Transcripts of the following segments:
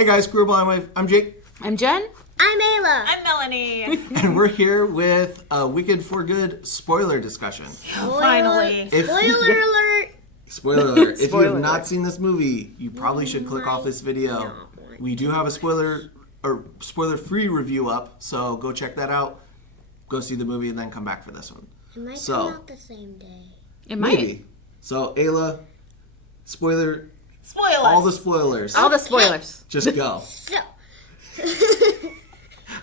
Hey guys, Screwball, I'm Jake. I'm Jen. I'm Aayla. I'm Melanie. And we're here with a Wicked for Good spoiler discussion. Finally. Spoiler alert. Spoiler alert. If you Spoiler have not alert. seen this movie, you probably should click off this video. We do have a spoiler-free review up, so go check that out. Go see the movie and then come back for this one. It might So- come out the same day. It might. Maybe. So, Aayla, Spoilers. all the spoilers. All the spoilers. Just go. So,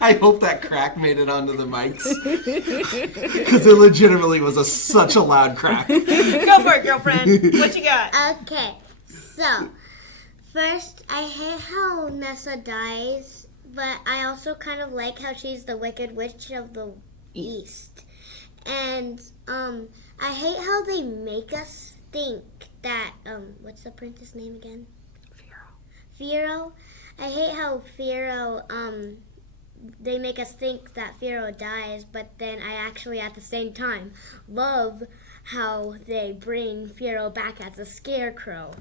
I hope that crack made it onto the mics. Because it legitimately was such a loud crack. Go for it, girlfriend. What you got? okay. So, first, I hate how Nessa dies, but I also kind of like how she's the Wicked Witch of the East. And, I hate how they make us think that, what's the princess name again? Fiyero. I hate how Fiyero, they make us think that Fiyero dies, but then I actually at the same time love how they bring Fiyero back as a scarecrow.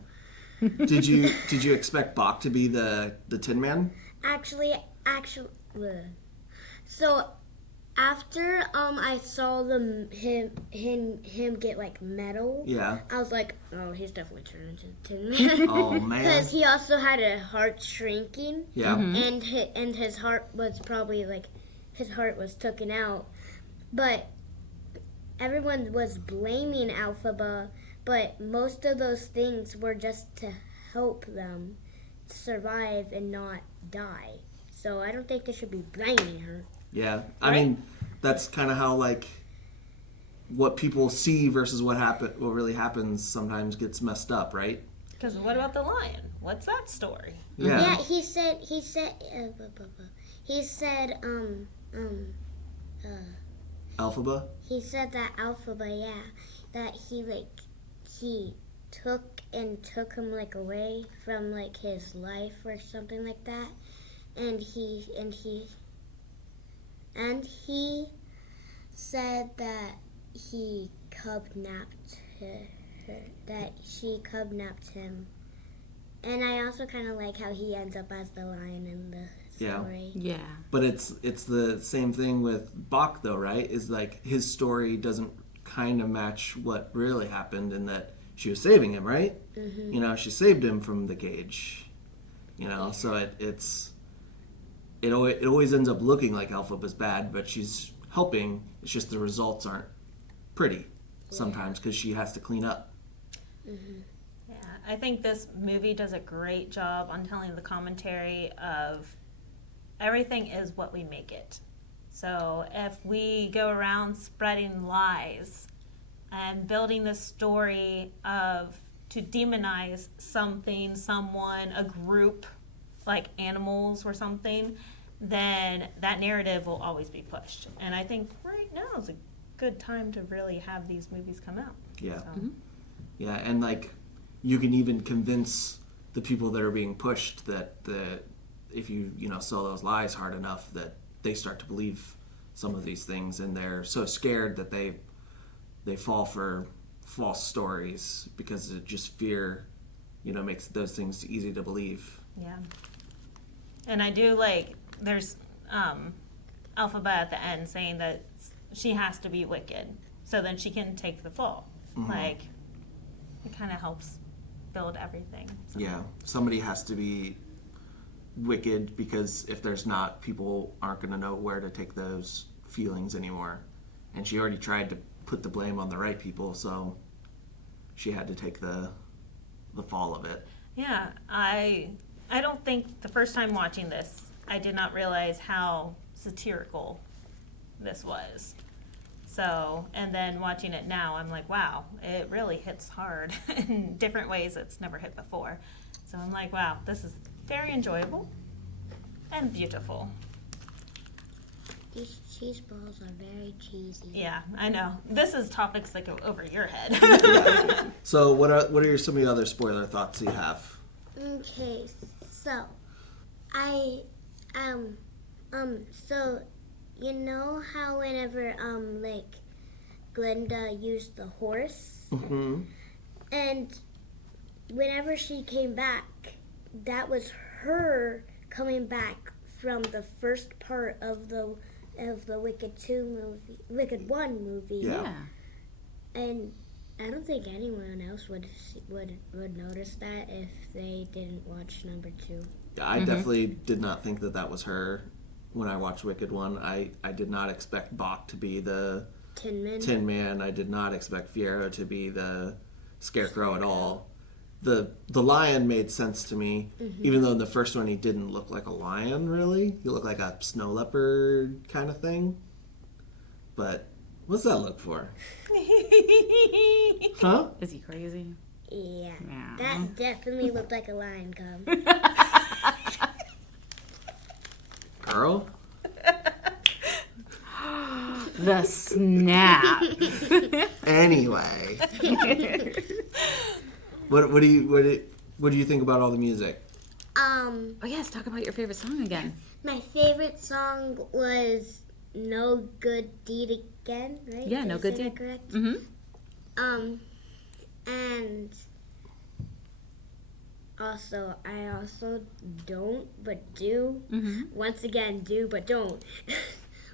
Did you expect Bach to be the Tin Man? Actually, so after I saw him get like metal, Yeah. I was like, oh, he's definitely turned into Tin Man. Oh man. Because he also had a heart shrinking. Yeah. And his heart was probably like, his heart was taken out. But everyone was blaming Elphaba, but most of those things were just to help them survive and not die. So I don't think they should be blaming her. Yeah. I mean, that's kind of how like what people see versus what really happens sometimes gets messed up, right? Because what about the lion? What's that story? Yeah. Yeah, he said, Elphaba? he said that Elphaba, yeah, that he took him like away from like his life or something like that, and he said that he kidnapped her, that she kidnapped him, and I also kind of like how he ends up as the lion in the story. Yeah. But it's the same thing with Bach though, right? Is like his story doesn't kind of match what really happened in that she was saving him, right? Mm-hmm. You know, she saved him from the cage. You know, so it always ends up looking like Elphaba's bad, but she's helping. It's just the results aren't pretty sometimes because she has to clean up. Mm-hmm. Yeah, I think this movie does a great job on telling the commentary of everything is what we make it. So if we go around spreading lies and building this story to demonize something, someone, a group, like animals or something, then that narrative will always be pushed. And I think right now is a good time to really have these movies come out. Yeah. So. Mm-hmm. Yeah, and like you can even convince the people that are being pushed that if you sell those lies hard enough that they start to believe some of these things, and they're so scared that they fall for false stories because it just fear makes those things easy to believe. Yeah. And I do like, there's Elphaba at the end saying that she has to be wicked so then she can take the fall. Mm-hmm. Like, it kind of helps build everything. So. Yeah, somebody has to be wicked because if there's not, people aren't going to know where to take those feelings anymore. And she already tried to put the blame on the right people, so she had to take the fall of it. Yeah, I don't think the first time watching this, I did not realize how satirical this was. So, and then watching it now, I'm like, wow, it really hits hard in different ways it's never hit before. So I'm like, wow, this is very enjoyable and beautiful. These cheese balls are very cheesy. Yeah, I know. This is topics that go over your head. Yeah. So what are some of the other spoiler thoughts you have? Okay, so so you know how whenever like Glinda used the horse, Mm-hmm. and whenever she came back, that was her coming back from the first part of the Wicked 1 movie. Yeah. And I don't think anyone else would notice that if they didn't watch number 2. Yeah, I definitely did not think that was her when I watched Wicked 1. I did not expect Bach to be the Tin Man. I did not expect Fiyero to be the Scarecrow at all. The lion made sense to me, even though in the first one he didn't look like a lion, really. He looked like a snow leopard kind of thing. But what's that look for? Huh? Is he crazy? Yeah. That definitely looked like a lion cub. Girl? The snap. Anyway. What do you think about all the music? Oh yes, talk about your favorite song again. My favorite song was No Good Deed Again, right? Yeah, Did No I Good say that Deed. correct? And also, I also don't but do. Once again, do but don't.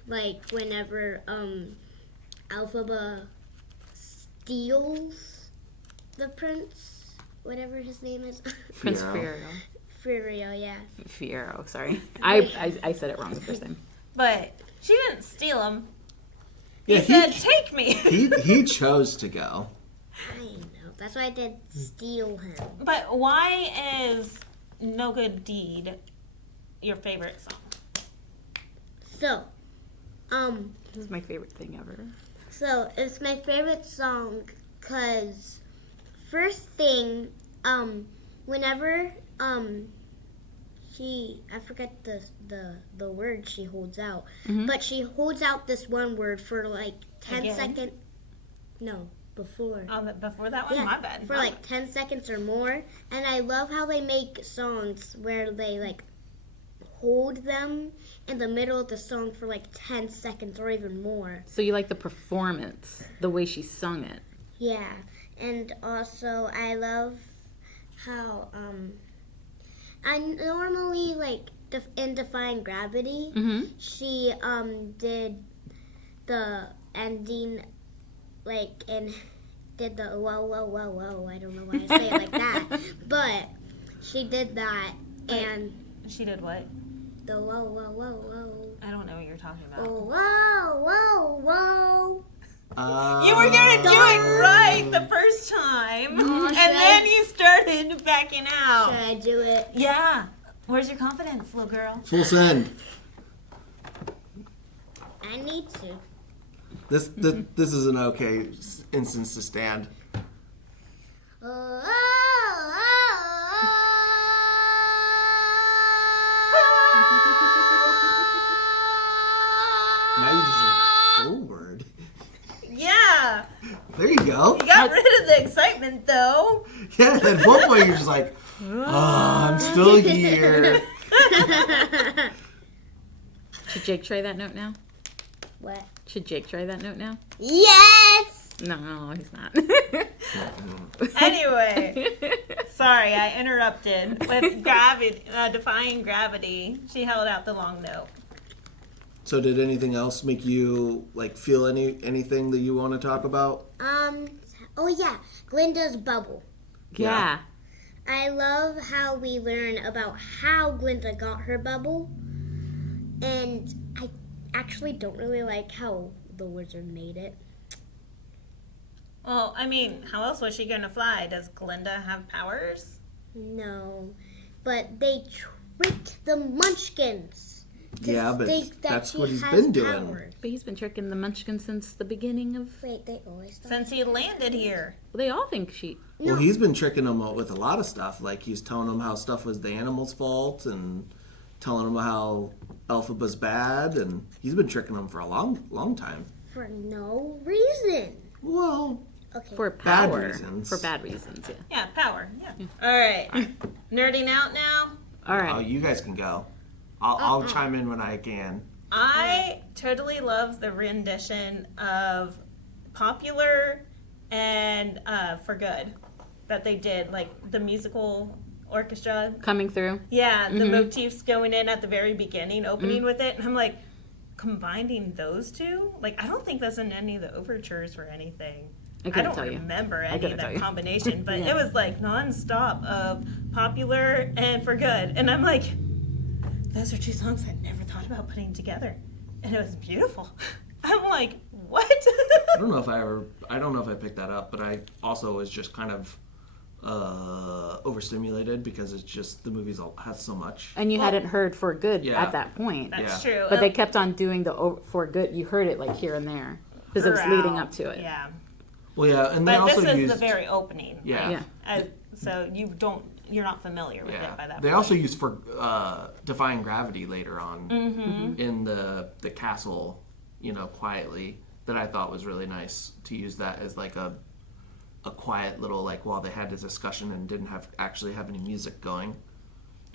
Like whenever Elphaba steals the prince, whatever his name is. Prince Fiyero. Fiyero, yeah. Fiyero, sorry. I said it wrong the first time. But she didn't steal him. Yeah, He said, "Take me." he chose to go. I know. That's why I did steal him. But why is No Good Deed your favorite song? So, This is my favorite thing ever. So it's my favorite song because first thing, whenever I forget the word she holds out, but she holds out this one word for like 10 seconds. No, before. Before that one? Yeah, My bad. for like 10 seconds or more. And I love how they make songs where they like hold them in the middle of the song for like 10 seconds or even more. So you like the performance, the way she sung it. Yeah, and also I love how I normally like in Defying Gravity, she did the ending like and did the whoa whoa whoa whoa. I don't know why I say it like that, but she did that and She did what? the whoa whoa whoa whoa. I don't know what you're talking about. Oh, whoa whoa whoa. You were gonna do it right the first time, and then you started backing out. Should I do it? Yeah. Where's your confidence, little girl? Full send. I need to. This is an okay instance to stand. Oh, Now you just look forward. Yeah. There you go. You got rid of the excitement, though. Yeah, at one point you're just like, oh, I'm still here. Should Jake try that note now? What? Should Jake try that note now? Yes! No, he's not. Anyway, sorry, I interrupted with gravity, Defying Gravity. She held out the long note. So did anything else make you like feel anything that you want to talk about? Oh yeah, Glinda's bubble. Yeah. I love how we learn about how Glinda got her bubble. And I actually don't really like how the wizard made it. Well, I mean, how else was she gonna fly? Does Glinda have powers? No, but they tricked the Munchkins. Yeah, but think that that's she what he's has been doing. powers. But he's been tricking the Munchkins since the beginning of... Wait, they always thought. Since he landed here. Well, they all think she... Well, he's been tricking them with a lot of stuff. Like he's telling them how stuff was the animal's fault and telling them how Elphaba's bad, and he's been tricking them for a long time. For no reason. Well, Okay. For Bad power. reasons. For bad reasons, yeah. Yeah, power. Yeah. All right. Nerding out now. All oh, right. you guys can go. I'll chime in when I can. I totally love the rendition of Popular and For Good that they did, like the musical orchestra. Coming through. Yeah, the motifs going in at the very beginning, opening with it. And I'm like, combining those two? Like, I don't think that's in any of the overtures or anything. I don't remember any of that combination, but it was like nonstop of Popular and For Good. And I'm like, those are two songs I never thought about putting together. And it was beautiful. I'm like, what? I don't know if I picked that up, but I also was just kind of overstimulated because it's just the movie has so much. And you hadn't heard For Good at that point. That's true. But they kept on doing the For Good. You heard it like here and there because it was leading up to it. Yeah. Well, yeah, and they also this is used the very opening. Yeah. So you're not familiar with it by that They point. also used for Defying Gravity later on in the castle, quietly, that I thought was really nice to use that as like a quiet little, like, while they had a discussion and didn't actually have any music going.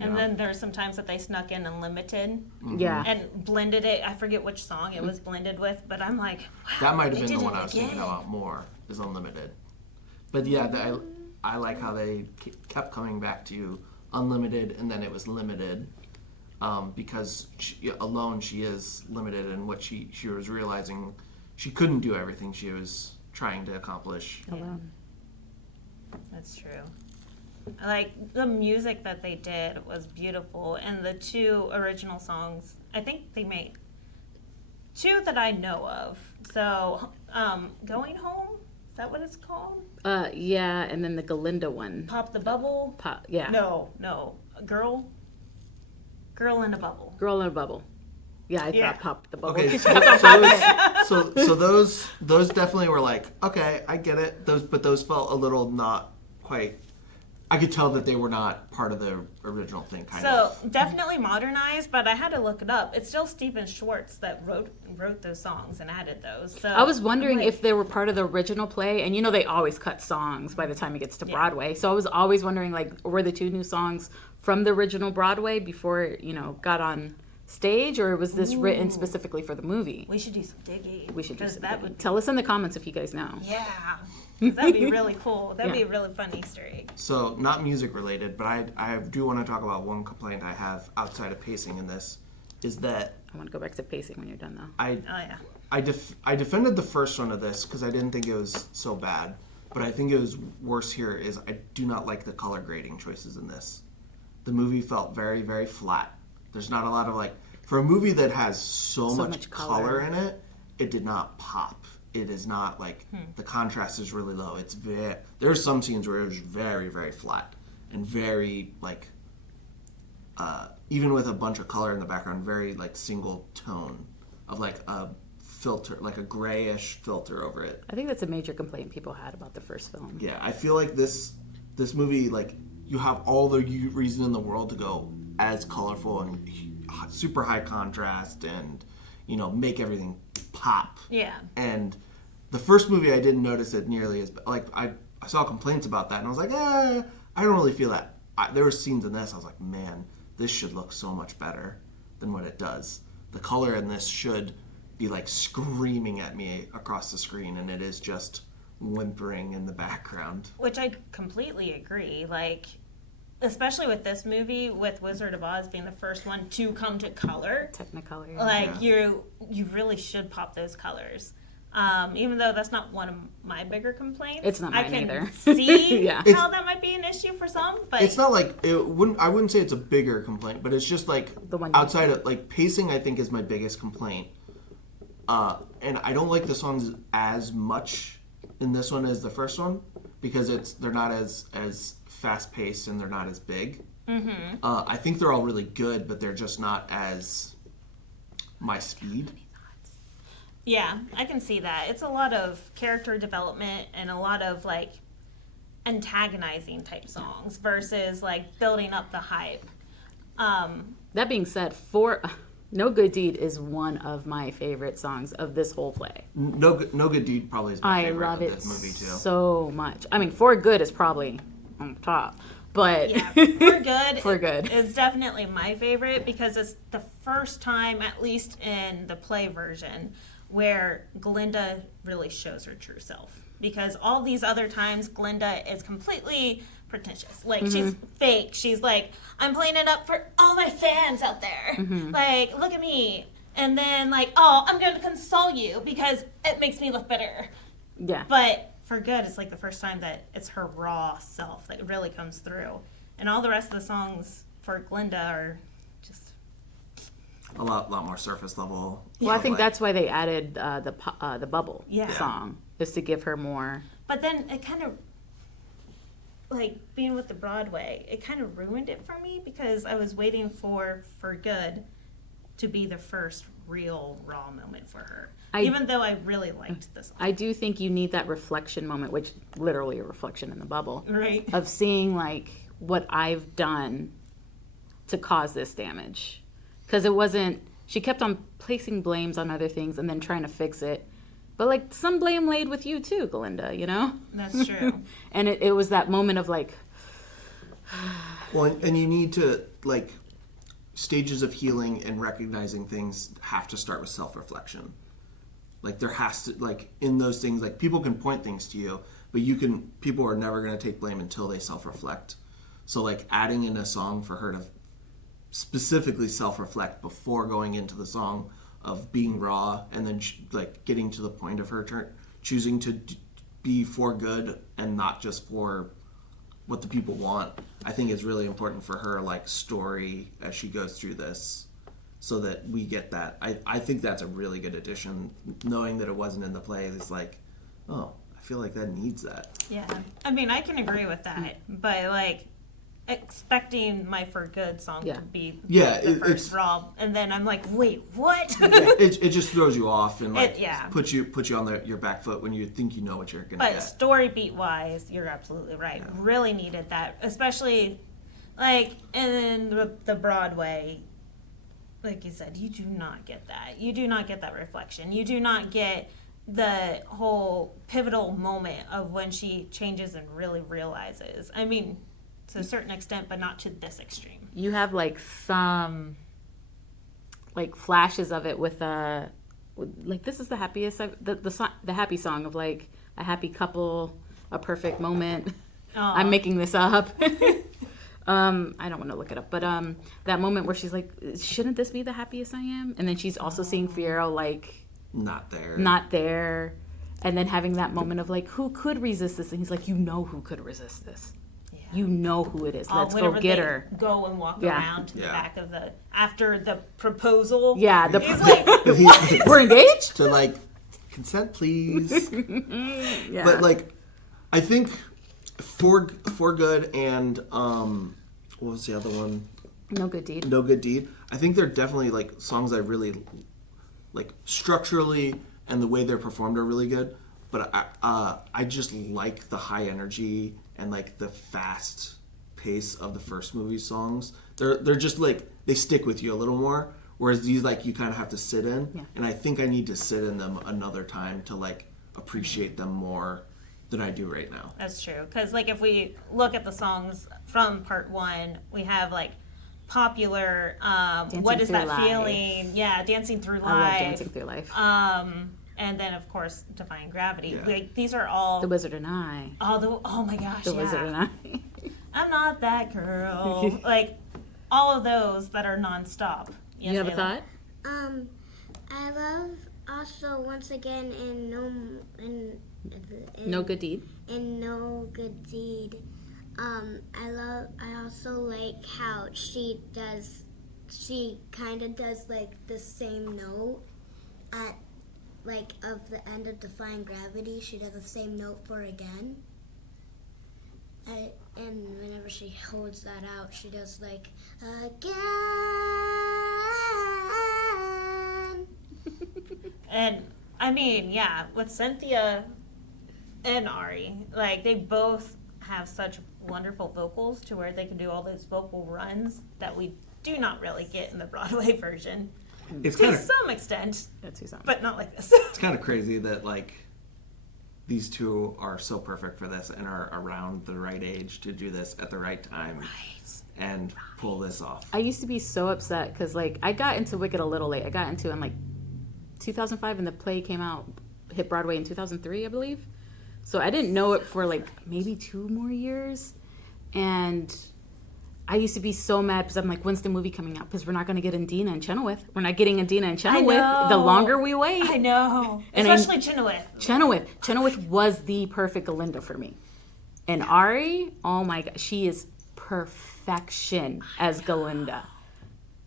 And then there's some times that they snuck in Unlimited. Yeah. And blended it. I forget which song it was blended with, but I'm like, wow. That might have been the one I was thinking about more, is Unlimited. But yeah, I like how they kept coming back to Unlimited and then it was Limited. Because alone she is limited in what she was realizing she couldn't do everything she was trying to accomplish. Alone. That's true. Like, the music that they did was beautiful, and the two original songs, I think they made two that I know of. So, Going Home, is that what it's called? Yeah, and then the Glinda one. Pop the Bubble? Yeah. No. Girl in a Bubble. Girl in a Bubble. Yeah, I thought Pop the Bubble. Okay, so those definitely were like, okay, I get it. But those felt a little not quite. I could tell that they were not part of the original thing, kind of. So, definitely modernized, but I had to look it up. It's still Stephen Schwartz that wrote those songs and added those. So I was wondering if they were part of the original play, and they always cut songs by the time it gets to Broadway. So I was always wondering, like, were the two new songs from the original Broadway before it, got on stage, or was this written specifically for the movie? We should do some digging. We should do some that digging. Tell us in the comments if you guys know. Yeah. 'Cause that'd be really cool. That'd be a really fun Easter egg. So, not music related, but I do want to talk about one complaint I have outside of pacing in this, is that I want to go back to pacing when you're done, though. I defended the first one of this because I didn't think it was so bad, but I think it was worse here is I do not like the color grading choices in this. The movie felt very, very flat. There's not a lot of, like, for a movie that has so much color in it, it did not pop. It is not like the contrast is really low. There are some scenes where it was very, very flat and very, like, even with a bunch of color in the background, very, like, single tone of, like, a filter, like a grayish filter over it. I think that's a major complaint people had about the first film. Yeah, I feel like this movie, like, you have all the reason in the world to go as colorful and super high contrast and, make everything pop. Yeah. And the first movie, I didn't notice it nearly as, like, I saw complaints about that and I was like, I don't really feel that. There were scenes in this, I was like, man, this should look so much better than what it does. The color in this should be, like, screaming at me across the screen, and it is just whimpering in the background. Which I completely agree. Like, especially with this movie, with Wizard of Oz being the first one to come to color. Technicolor. Like, you really should pop those colors. Even though that's not one of my bigger complaints. It's not mine either. I can see Yeah. how that might be an issue for some, but It's not like, I wouldn't say it's a bigger complaint, but it's just like, The one outside of, like, pacing, I think is my biggest complaint. And I don't like the songs as much in this one as the first one, because they're not as fast paced and they're not as big. Mm-hmm. I think they're all really good, but they're just not as my speed. yeah, I can see that. It's a lot of character development and a lot of, like, antagonizing type songs versus, like, building up the hype. That being said, No Good Deed is one of my favorite songs of this whole play. No Good Deed probably is my favorite love of it this movie too. so much. I mean, For Good is probably on top, but Yeah, For Good. For Good is definitely my favorite because it's the first time, at least in the play version, where Glinda really shows her true self. Because all these other times, Glinda is completely pretentious. Like, she's fake. She's like, I'm playing it up for all my fans out there. Like, look at me. And then, like, oh, I'm going to console you because it makes me look better. Yeah. But For Good, it's like the first time that it's her raw self that really comes through. And all the rest of the songs for Glinda are just a lot more surface level. Well, I think that's why they added the bubble song, is to give her more. But then it kind of, like, being with the Broadway, it kind of ruined it for me because I was waiting for Good to be the first real raw moment for her. Even though I really liked the song. I do think you need that reflection moment, which literally a reflection in the bubble. Right. Of seeing, like, what I've done to cause this damage. Because it wasn't, she kept on placing blames on other things and then trying to fix it. But, like, some blame laid with you too, Glinda, you know? That's true. And it was that moment of, like... Well, and you need to, like, stages of healing and recognizing things have to start with self-reflection. Like, there has to, like, in those things, like, people can point things to you, but people are never going to take blame until they self-reflect. So, like, adding in a song for her to specifically self-reflect before going into the song of being raw and then, like, getting to the point of her choosing to be for good and not just for what the people want, I think is really important for her, like, story as she goes through this, so that we get that. I think that's a really good addition. Knowing that it wasn't in the play is like, oh, I feel like that needs that. Yeah. I mean, I can agree with that, but, like, expecting my For Good song to be the first raw, and then I'm like, wait, what? it just throws you off and, like, puts you on your back foot when you think you know what you're gonna get. But story beat wise, you're absolutely right. Yeah. Really needed that, especially, like, in the Broadway. Like you said, you do not get that. You do not get that reflection. You do not get the whole pivotal moment of when she changes and really realizes. I mean, to a certain extent, but not to this extreme. You have, like, some, like, flashes of it with like, this is the happiest the happy song of, like, a happy couple, a perfect moment. Aww. I'm making this up. I don't want to look it up, but that moment where she's like, shouldn't this be the happiest I am? And then she's also seeing Fiyero, like, not there, and then having that moment of, like, who could resist this? And he's like, you know who could resist this. You know who it is. Let's go get her. Go and walk around to the back of after the proposal. Yeah, he's like, we're engaged? To, like, consent, please. Yeah. But, like, I think For Good and, what was the other one? No Good Deed. No Good Deed. I think they're definitely, like, songs I really, like, structurally and the way they're performed are really good. But I just like the high energy and, like, the fast pace of the first movie songs. They're just, like, they stick with you a little more, whereas these, like, you kind of have to sit in. Yeah. And I think I need to sit in them another time to, like, appreciate them more than I do right now. That's true. Because, like, if we look at the songs from part one, we have, like, popular, What Is That Feeling? Yeah, Dancing Through Life. I love Dancing Through Life. And then, of course, Defying Gravity. Yeah. Like, these are all... The Wizard and I. Oh my gosh, The Wizard and I. I'm not that girl. Like, all of those that are nonstop. Yes, you have a thought? I love also, once again, No Good Deed. In No Good Deed. I also like how she kind of does, like, the same note at, like, of the end of Defying Gravity. She does the same note for Again. And whenever she holds that out, she does, like, Again. And, I mean, yeah, with Cynthia and Ari, like, they both have such wonderful vocals to where they can do all those vocal runs that we do not really get in the Broadway version. It's to some extent, but not like this. It's kind of crazy that, like, these two are so perfect for this and are around the right age to do this at the right time and pull this off. I used to be so upset because, like, I got into Wicked a little late. I got into it in, like, 2005, and the play came out, hit Broadway in 2003, I believe. So I didn't know it for, like, maybe 2 more years. And I used to be so mad because I'm like, when's the movie coming out? Because we're not going to get Indina and Chenoweth. We're not getting Indina and Chenoweth. The longer we wait. I know. And Especially Chenoweth. Chenoweth was the perfect Glinda for me. And Ari, oh my God, she is perfection as Glinda.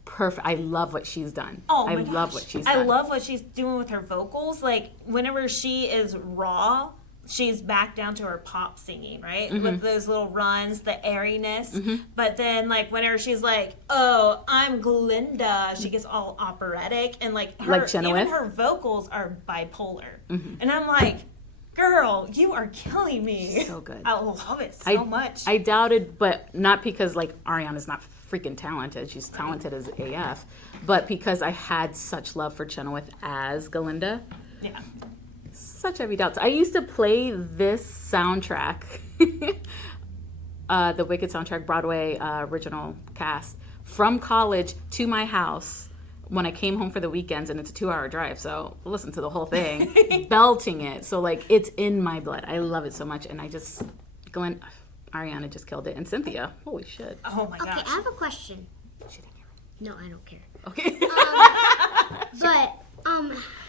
Perfect. I love what she's done. Oh my I love gosh. what she's done. I love what she's doing with her vocals. Like, whenever she is raw, she's back down to her pop singing, right? With those little runs, the airiness. But then, like, whenever she's like, oh, I'm Glinda, she gets all operatic. And, like Chenoweth? even her vocals are bipolar. And I'm like, girl, you are killing me. So good. I love it so much. I doubted, but not because, like, Ariana's not freaking talented. She's talented as AF. But because I had such love for Chenoweth as Glinda. Yeah. Such heavy doubts. I used to play this soundtrack, the Wicked soundtrack, Broadway original cast, from college to my house when I came home for the weekends, and it's a 2-hour drive, so listen to the whole thing, belting it. So, like, it's in my blood. I love it so much, and Ariana just killed it, and Cynthia, holy shit. Oh my gosh. Okay, I have a question. No, I don't care. Okay. But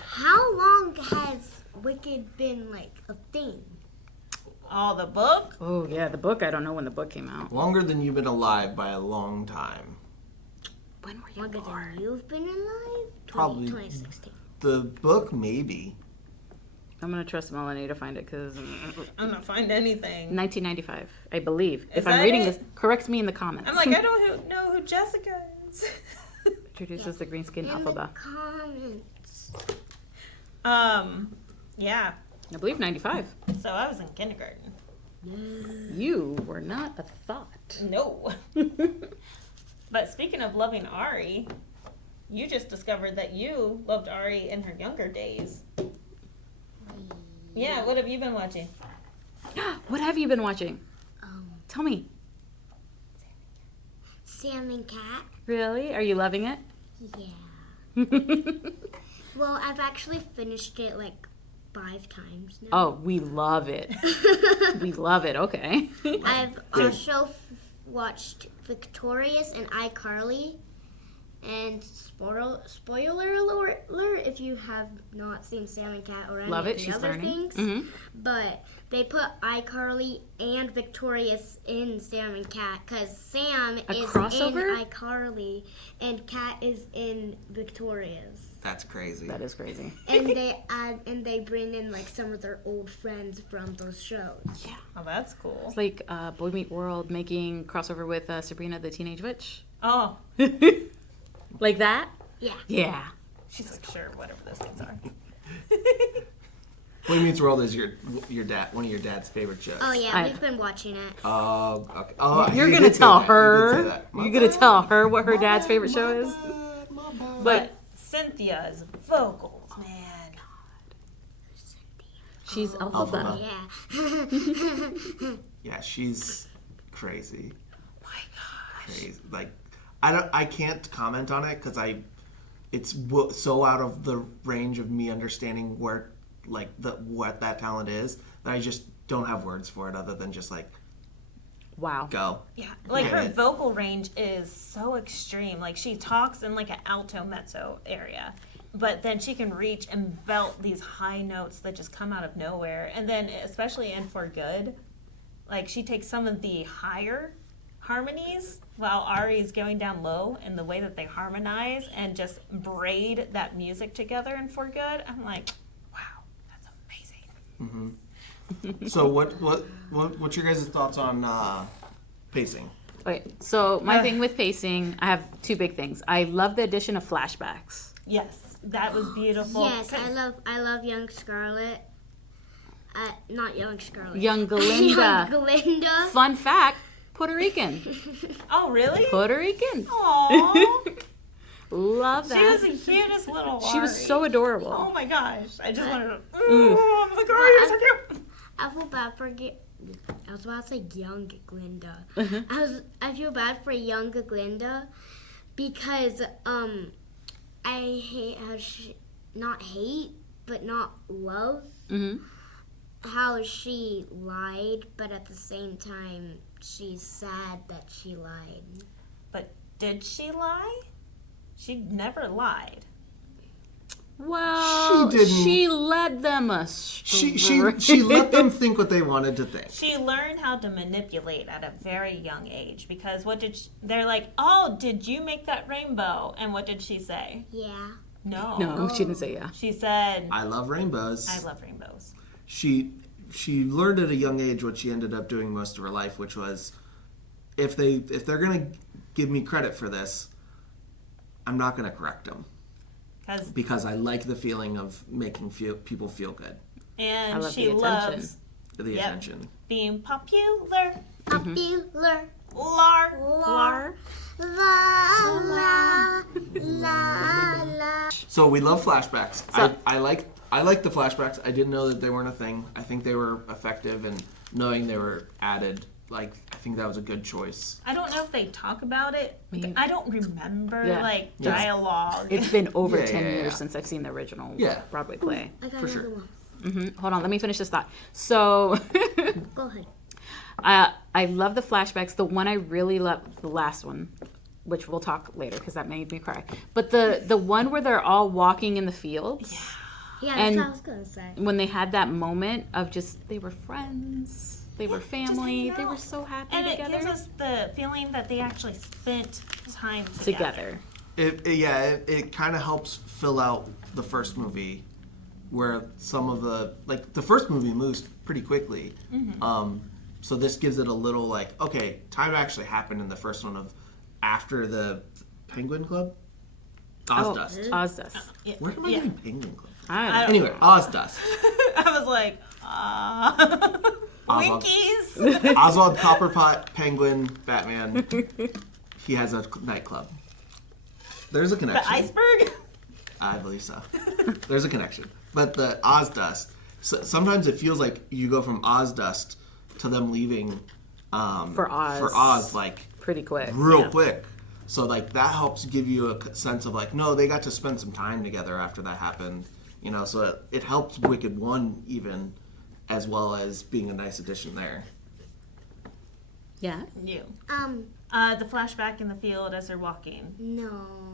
how long has Wicked been like a thing? Oh, the book? Oh, yeah, the book, I don't know when the book came out. Longer than you've been alive by a long time. When were you Longer born? than you've been alive? Probably. 2016. The book, maybe. I'm going to trust Melanie to find it, because I'm not finding anything. 1995, I believe. If I'm that reading it? this, correct me in the comments. I'm like, I don't know who Jessica is. Introduces the green skin In the Elphaba. comments. Yeah. I believe 95. So I was in kindergarten. You were not a thought. No. But speaking of loving Ari, you just discovered that you loved Ari in her younger days. Yeah, what have you been watching? What have you been watching? Tell me. Sam and Cat. Really? Are you loving it? Yeah. Well, I've actually finished it like 5 times now. Oh, we love it. We love it. Okay. I've also watched Victorious and iCarly. And spoiler alert if you have not seen Sam and Cat or any Love of it. the She's other learning. things. But they put iCarly and Victorious in Sam and Cat because Sam is crossover? in iCarly and Cat is in Victorious. That's crazy. That is crazy. And they bring in like some of their old friends from those shows. Yeah. Oh, that's cool. It's like Boy Meet World making crossover with Sabrina the Teenage Witch. Oh, Like that? Yeah. Yeah. she's like, sure, whatever those things are. Boy Meets World is your dad, one of your dad's favorite shows. Oh yeah, we've been watching it. Oh, okay. Oh, You're you gonna did say tell that. You her. did say that. You're gonna tell her what her dad's favorite show is. But Cynthia's vocals, man. She's Elphaba. Yeah. Yeah, she's crazy. My gosh. Crazy. Like, I can't comment on it because it's so out of the range of me understanding where, like, what that talent is that I just don't have words for it other than just like, Wow. go. Yeah, like Yeah. her vocal range is so extreme. Like she talks in like an alto mezzo area, but then she can reach and belt these high notes that just come out of nowhere. And then especially in For Good, like she takes some of the higher harmonies while Ari is going down low, and the way that they harmonize and just braid that music together in For Good. I'm like, wow, that's amazing. So what's your guys' thoughts on pacing? Okay, so my thing with pacing, I have 2 big things. I love the addition of flashbacks. Yes, that was beautiful. Yes, I love Young Scarlet. Not Young Scarlet. Young Glinda. Young Glinda. Fun fact, Puerto Rican. Oh, really? Puerto Rican. Aww. Love She that. was the cutest little She was Ari. so adorable. Oh my gosh. I just wanted to. Oh, I'm like, oh, you're so cute. I feel bad for I was about to say young Glinda. I feel bad for young Glinda because I hate how not hate but not love Mm-hmm. how she lied, but at the same time she's sad that she lied. But did she lie? She never lied. Well, She didn't. she led them astray. She let them think what they wanted to think. She learned how to manipulate at a very young age because they're like, oh, did you make that rainbow? And what did she say? Yeah. No. No, she didn't say yeah. She said, I love rainbows. I love rainbows. She learned at a young age what she ended up doing most of her life, which was, if they're gonna give me credit for this, I'm not gonna correct them. Because I like the feeling of making people feel good. And I love she the attention. loves The attention. being popular. Popular. Lar. Lar. La, la, la, la. So we love flashbacks. So- I like the flashbacks. I didn't know that they weren't a thing. I think they were effective, and knowing they were added, I think that was a good choice. I don't know if they talk about it. Me- I don't remember Yeah. dialogue. It's been over Yeah, 10 yeah, years yeah. since I've seen the original Yeah. Broadway play. I got For another sure. one. Hold on, let me finish this thought. So, Go ahead. I love the flashbacks. The one I really love, the last one, which we'll talk later because that made me cry. But the one where they're all walking in the fields, Yeah, And- that's what I was gonna say. when they had that moment of just, they were friends, they were family, they were so happy and together. it gives us the feeling that they actually spent time Together. It kind of helps fill out the first movie, where some of the first movie moves pretty quickly. So this gives it a little okay, time actually happened in the first one of after the Penguin Club, Ozdust. Ozdust. Yeah. Where am I getting Penguin Club? I don't Anyway, Ozdust. I was like, Oswald. Winkies. Oswald Copperpot, Penguin, Batman. He has a nightclub. There's a The connection. iceberg. I believe so. There's a connection. But the Ozdust, sometimes it feels like you go from Ozdust to them leaving For Oz. pretty quick. real quick. So that helps give you a sense of no, they got to spend some time together after that happened. So it helps Wicked 1 even, as well as being a nice addition there. Yeah. You. The The flashback in the field as they're walking. no,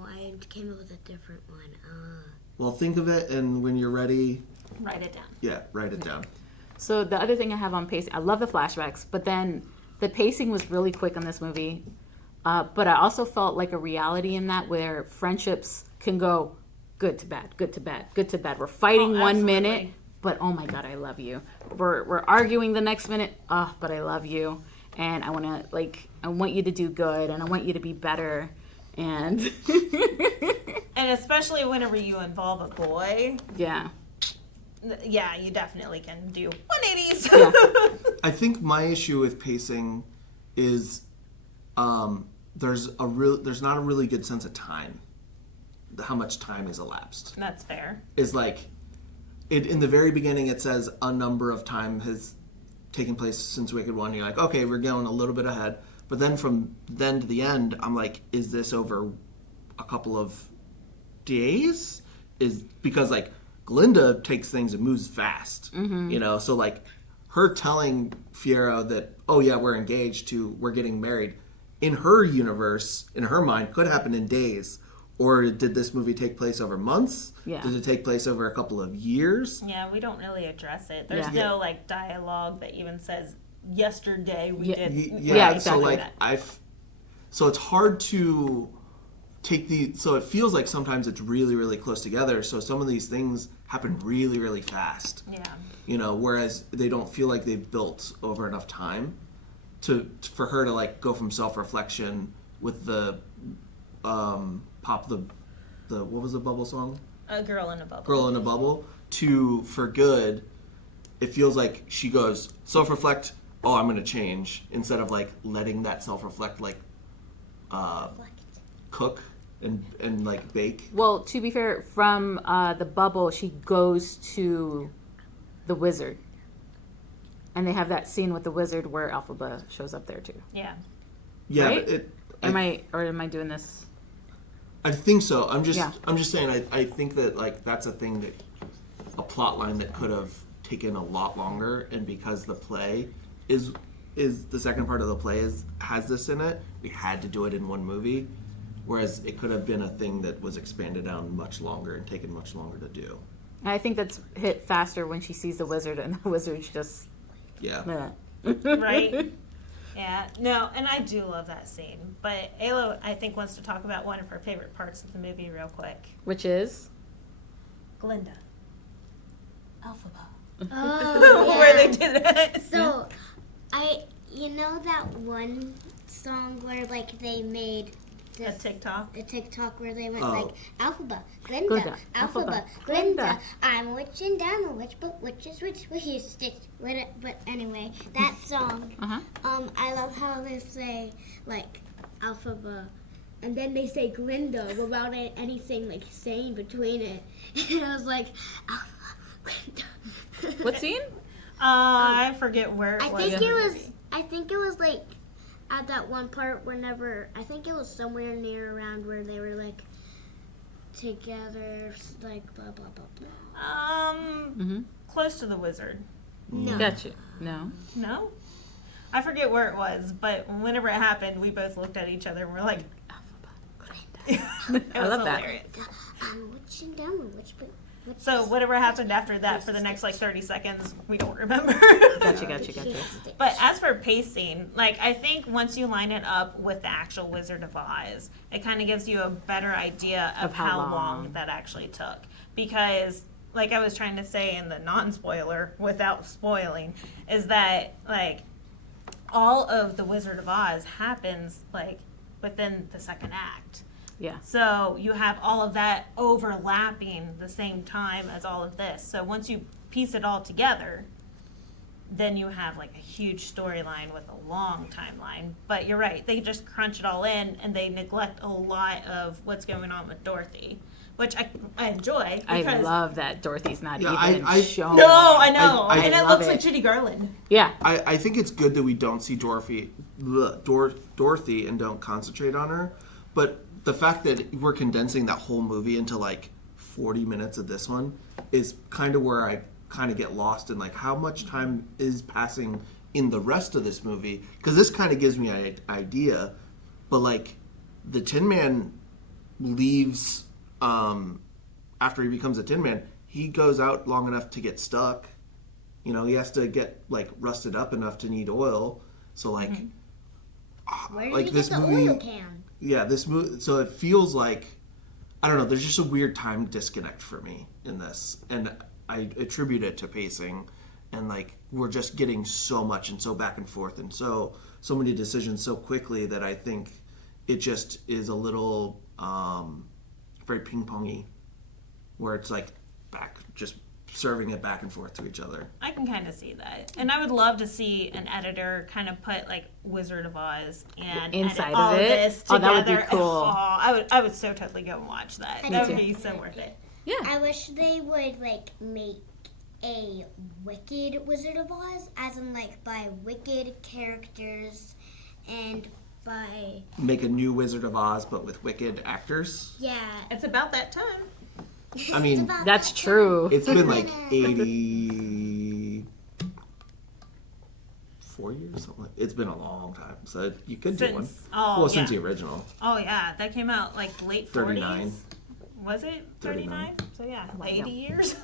I came up with a different one. Well, think of it, and when you're ready, Write it down. yeah, write it down. So the other thing I have on pacing, I love the flashbacks, but then the pacing was really quick in this movie. But I also felt like a reality in that where friendships can go good to bad, good to bad, good to bad. We're fighting Oh, one absolutely. minute, but oh my God, I love you. We're arguing the next minute, but I love you. And I want you to do good, and I want you to be better. And And especially whenever you involve a boy, yeah. yeah, you definitely can do 180s. Yeah. I think my issue with pacing is there's not a really good sense of time. How much time has elapsed That's fair. is in the very beginning it says a number of time has taken place since Wicked 1. You're like, okay, we're going a little bit ahead. But then from then to the end, I'm like, is this over a couple of days? Is because Glinda takes things and moves fast, so her telling Fiyero that, oh yeah, we're engaged to we're getting married, in her universe, in her mind, could happen in days. Or did this movie take place over months? Yeah. Did it take place over a couple of years? Yeah, we don't really address it. There's Yeah. no dialogue that even says yesterday we did. Yeah, exactly. So it's hard to take so it feels like sometimes it's really, really close together. So some of these things happen really, really fast. Yeah. Whereas they don't feel like they've built over enough time for her to go from self-reflection with the pop the what was the bubble song? A girl in a bubble. Girl in a Bubble to For Good. It feels like she goes self-reflect, oh, I'm gonna change, instead of letting that self-reflect cook and bake. Well, to be fair, from the bubble, she goes to the wizard. And they have that scene with the wizard where Elphaba shows up there too. Yeah. Yeah, Right? but Am I doing this? I think so. I'm just Yeah. saying. I think that that's a thing a plot line that could have taken a lot longer, and because the play is is the second part of the play has this in it. We had to do it in one movie, whereas it could have been a thing that was expanded out much longer and taken much longer to do. I think that's hit faster when she sees the wizard, and the wizard's just Yeah. Right? Yeah. No, and I do love that scene. But Aayla, I think, wants to talk about one of her favorite parts of the movie real quick. which is Glinda. Elphaba. Oh, Where they did it. So, you know that one song where like they made A TikTok. a TikTok where they went Oh. like Elphaba, Glinda, Glinda, Elphaba, Elphaba, Glinda. Glinda. I'm a witch and I'm a witch, but which is stitch. But anyway, that song. I love how they say like Elphaba, and then they say Glinda without anything like saying between it. And I was like, Elphaba, Glinda. what scene? I forget where it I was. think it was like at that one part whenever I think it was somewhere near around where they were like together, like blah blah blah blah. Close to the wizard. No. Gotcha. No. No? I forget where it was, but whenever it happened, we both looked at each other and we're like, it was I love that. hilarious. I'm a witch and I'm a witch, but So whatever happened after that for the next like 30 seconds, we don't remember. Gotcha. But as for pacing, like I think once you line it up with the actual Wizard of Oz, it kind of gives you a better idea of how long that actually took. Because like I was trying to say in the non-spoiler without spoiling, is that like all of the Wizard of Oz happens like within the second act. Yeah. So you have all of that overlapping the same time as all of this. So once you piece it all together, then you have like a huge storyline with a long timeline. But you're right, they just crunch it all in and they neglect a lot of what's going on with Dorothy, which I enjoy. I Because love that Dorothy's not Yeah, even shown. No, I know. I and it love looks like it. Judy Garland. Yeah. I think it's good that we don't see Dorothy and don't concentrate on her, but the fact that we're condensing that whole movie into like 40 minutes of this one is kind of where I kind of get lost in like how much time is passing in the rest of this movie, because this kind of gives me an idea, but like the Tin Man leaves after he becomes a Tin Man, he goes out long enough to get stuck. You know, he has to get like rusted up enough to need oil. So like, Where did like he this get the movie, oil can? yeah, this movie. So it feels like, I don't know. There's just a weird time disconnect for me in this, and I attribute it to pacing, and like we're just getting so much and so back and forth and so many decisions so quickly that I think it just is a little very ping pongy, where it's like just serving it back and forth to each other. I can kind of see that. And I would love to see an editor kind of put like Wizard of Oz and Inside edit of all it? this Oh, together. that would be cool. Oh, I would so totally go and watch that. Me That too. would be so worth it. Yeah. I wish they would like make a wicked Wizard of Oz, as in like by wicked characters and by Make a new Wizard of Oz, but with wicked actors. yeah. It's about that time. I mean, It's about That's that true. it's been like 84 years, something like. It's been a long time, so you could do one. Since the original. Oh yeah, that came out like late 39. 40s. Was it 39? So yeah, like 80 years.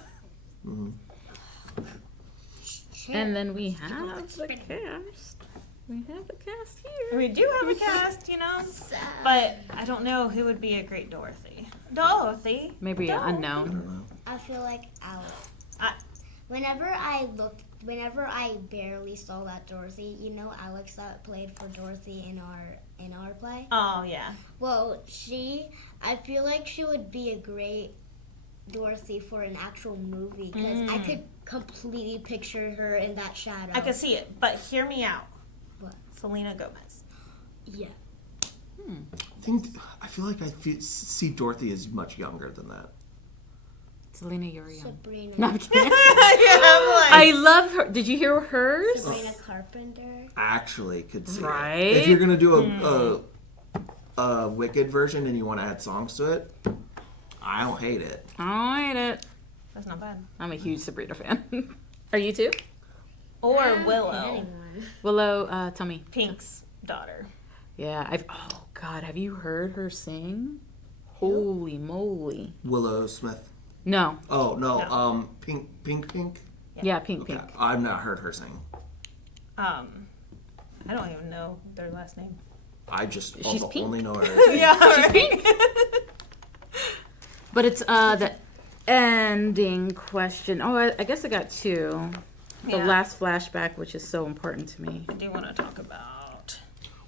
And then we have the cast. We have the cast here. We do have a cast, you know, but I don't know who would be a great Dorothy. Dorothy. Maybe I unknown. don't know. I feel like Alex. I- Whenever I barely saw that Dorothy, you know Alex that played for Dorothy in our play? Oh yeah. Well, I feel like she would be a great Dorothy for an actual movie, because I could completely picture her in that shadow. I could see it, but hear me out. What? Selena Gomez. Yeah. I feel like see Dorothy as much younger than that. Selena, you're young. Sabrina. No, I'm kidding. Yeah, I'm like, I love her. Did you hear hers? Sabrina Carpenter. Actually, could see it. Right? If you're gonna do a Wicked version and you want to add songs to it, I don't hate it. I hate it. that's not bad. I'm a huge Sabrina fan. Are you too? Or I don't hate Willow. anyone. Willow, tell me. Pink's daughter. Yeah, oh God, have you heard her sing? Holy moly. Willow Smith. No. Oh, no. No. Pink. Yeah, Pink. Okay. I've not heard her sing. I don't even know their last name. I just She's pink. only know her. Yeah, She's pink. But it's the ending question. Oh, I guess I got two. The Yeah. last flashback, which is so important to me. I do want to talk about.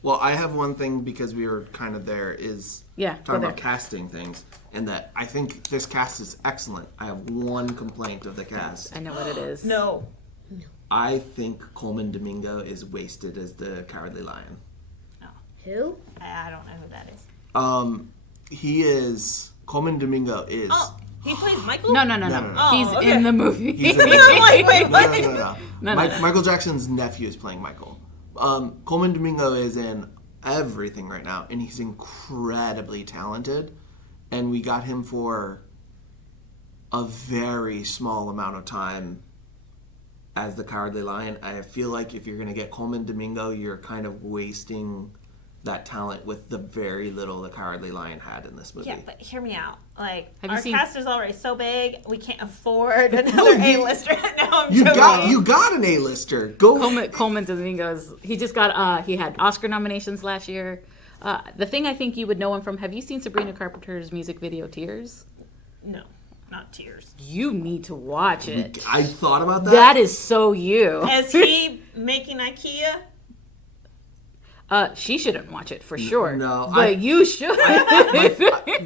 Well, I have one thing because we were kind of there is Yeah, go talking there. about casting things, and that I think this cast is excellent. I have one complaint of the cast. I know what it is. No. I think Colman Domingo is wasted as the Cowardly Lion. Who? I don't know who that is. He is Colman Domingo is. Oh, he plays Michael? No. No. He's Oh, okay. in the movie. He's in I'm like, wait, what? No. Michael Jackson's nephew is playing Michael. Colman Domingo is in everything right now, and he's incredibly talented. And we got him for a very small amount of time as the Cowardly Lion. I feel like if you're going to get Colman Domingo, you're kind of wasting that talent with the very little the Cowardly Lion had in this movie. Yeah, but hear me out. Like, Have you our seen- cast is already so big, we can't afford another A-lister. No, I'm You joking. got an A-lister. Go. Coleman Domingo's. He just got. He had Oscar nominations last year. The thing I think you would know him from. Have you seen Sabrina Carpenter's music video Tears? No, not Tears. You need to watch it. I thought about that. That is so you. Is he making IKEA? She shouldn't watch it for sure. no, but you should.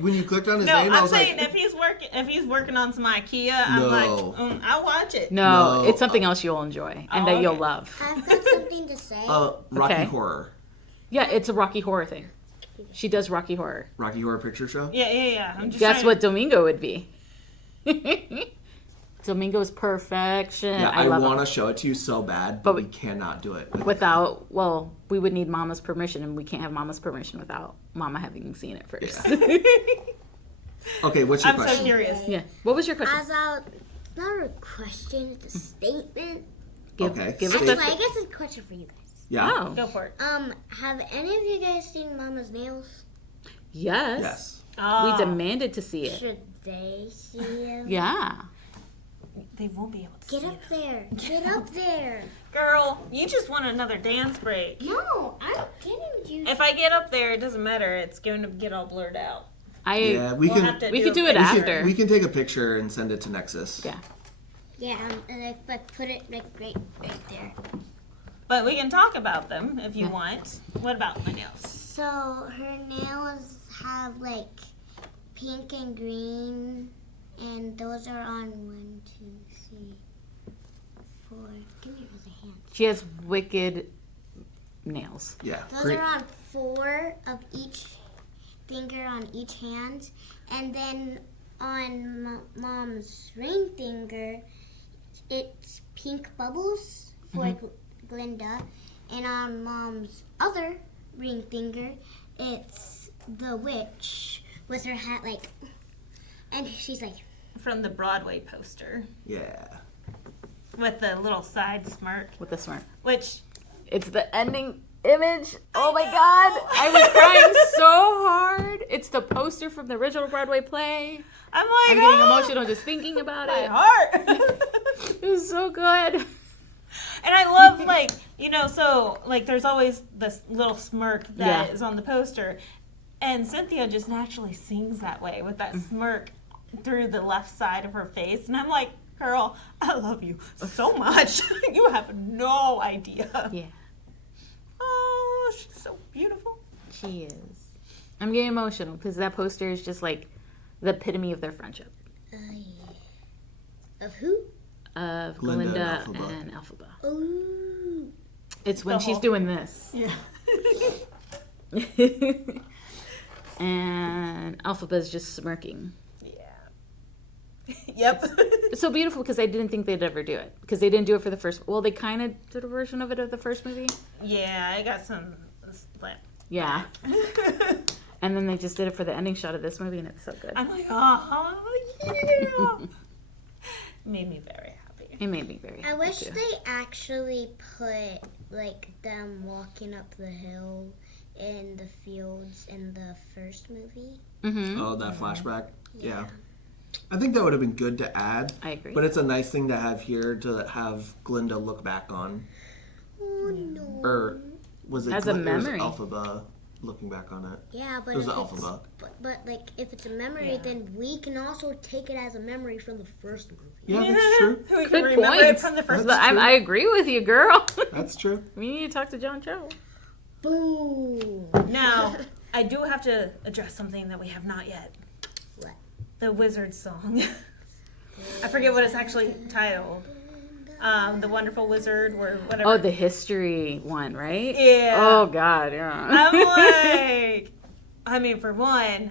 When you clicked on his No, name, I I'm was saying like, if he's working on some IKEA, I'm No. like, I'll watch it. No, No. it's something else you'll enjoy and that you'll okay. love. I've got something to say. Rocky Okay. Horror. Yeah, it's a Rocky Horror thing. She does Rocky Horror. Rocky Horror Picture Show? Yeah. I'm just Guess trying what Domingo would be? Domingo's perfection. Yeah, I I love want him. to show it to you so bad, but we cannot do it. Without, well, we would need Mama's permission, and we can't have Mama's permission without Mama having seen it first. Okay, what's your I'm so question? curious. Yeah. What was your question? It's not a question, it's a statement. Give Okay, us Actually, the. I guess it's a question for you guys. Yeah. Oh, Go for it. Have any of you guys seen Mama's nails? yes. Yes. We demanded to see it. Should they see them? Yeah. They won't be able to Get see up it. there. Get up there. Girl, you just want another dance break. No, I'm getting you. If I get up there, it doesn't matter. It's going to get all blurred out. Yeah, we We'll can. have to we could do a it picture. after. We can take a picture and send it to Nexus. Yeah. Yeah, and I put it like right there. But we can talk about them if you want. What about my nails? So her nails have like pink and green, and those are on 1, 2, 3, 4. Give me the hand. She has wicked nails. Yeah. Those are on 4 of each finger on each hand, and then on Mom's ring finger, it's pink bubbles for Glinda, and on Mom's other ring finger, it's the witch with her hat like, and she's like, From the Broadway poster Yeah. with the little side smirk, With the smart. which It's the ending image. Oh my god. I was crying so hard. It's the poster from the original Broadway play. I'm like, I'm getting "Oh, emotional just thinking about my it. heart. It was so good. And I love, like, so, like, there's always this little smirk that is on the poster. And Cynthia just naturally sings that way with that smirk through the left side of her face. And I'm like, girl, I love you so much. You have no idea. Yeah, Oh, she's so beautiful. she is. I'm getting emotional because that poster is just like the epitome of their friendship. of who? Of Glinda Glinda and and Elphaba. Oh, It's when The she's whole- doing this. Yeah. And Elphaba's just smirking. Yeah. Yep. It's so beautiful because I didn't think they'd ever do it. Because they didn't do it for the first... Well, they kind of did a version of it of the first movie. Yeah, I got some. Yeah. And then they just did it for the ending shot of this movie, and it's so good. I'm like, oh, yeah. Made me very happy. It made me very happy I wish too. they actually put like them walking up the hill in the fields in the first movie. Mm-hmm. Oh, that flashback? Yeah. Yeah. I think that would have been good to add. I agree. But it's a nice thing to have here to have Glinda look back on. Oh no. Or was it As a Glinda or was it memory. Elphaba looking back on it? Yeah, but It was if the it's, Elphaba. but like if it's a memory, then we can also take it as a memory from the first movie. Yeah, that's true. We can Good remember it points. from the first That's true. I agree with you, girl. That's true. We need to talk to John Cho. Boom. Now, I do have to address something that we have not yet. What? The Wizard song. I forget what it's actually titled. The Wonderful Wizard or whatever. Oh, the history one, right? Yeah. Oh God, yeah. I'm like, I mean, for one,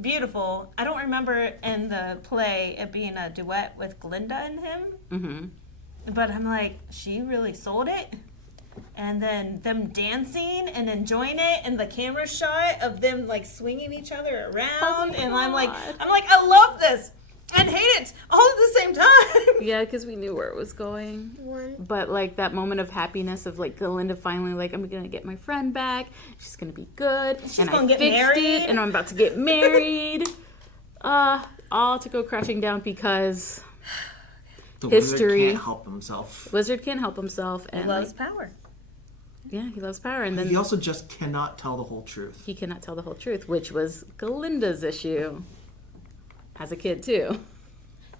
beautiful. I don't remember in the play it being a duet with Glinda and him, Mm-hmm. but I'm like, she really sold it. And then them dancing and enjoying it, and the camera shot of them like swinging each other around, and I'm like, God. I love this and hate it all at the same time. Yeah, because we knew where it was going. One. But like that moment of happiness of like Glinda finally like, I'm gonna get my friend back. She's gonna be good. She's and gonna I get fixed married. it, and I'm about to get married. All to go crashing down because The History. wizard can't help himself. Wizard can't help himself, He and loves like, power. yeah, he loves power, and then He also just cannot tell the whole truth. he cannot tell the whole truth, which was Glinda's issue as a kid too.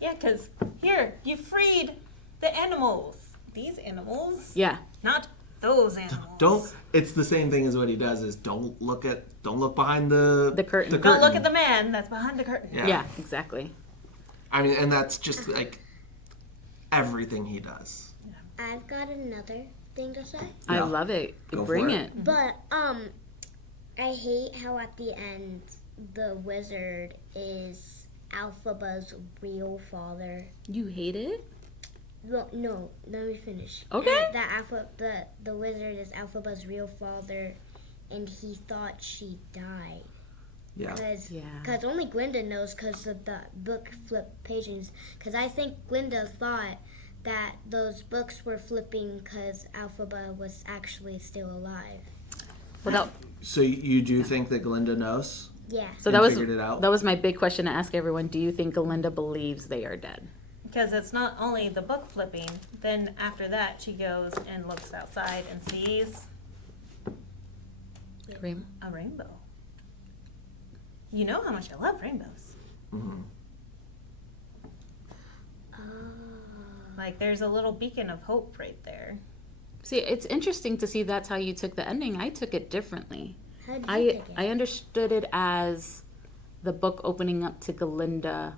Yeah, because here, you freed the animals. These animals, Yeah, not those animals. Don't. It's the same thing as what he does. Is don't look behind the curtain. Don't look at the man that's behind the curtain. yeah, exactly. I mean, and that's just like everything he does. I've got another thing to say. I Yeah. love it. Go Bring for it. But I hate how at the end the wizard is Elphaba's real father. You hate it? Well, no, let me finish. Okay. The wizard is Elphaba's real father, and he thought she died. Yeah. Because only Glinda knows because of the book flip pages. Because I think Glinda thought that those books were flipping because Elphaba was actually still alive. Well, So you do think that Glinda knows? Yeah. so And that was figured it out? that was my big question to ask everyone. Do you think Glinda believes they are dead? Because it's not only the book flipping, then after that she goes and looks outside and sees Cream. a rainbow. You know how much I love rainbows. Mm-hmm. Like there's a little beacon of hope right there. See, it's interesting to see that's how you took the ending. I took it differently. How did you take it? I understood it as the book opening up to Glinda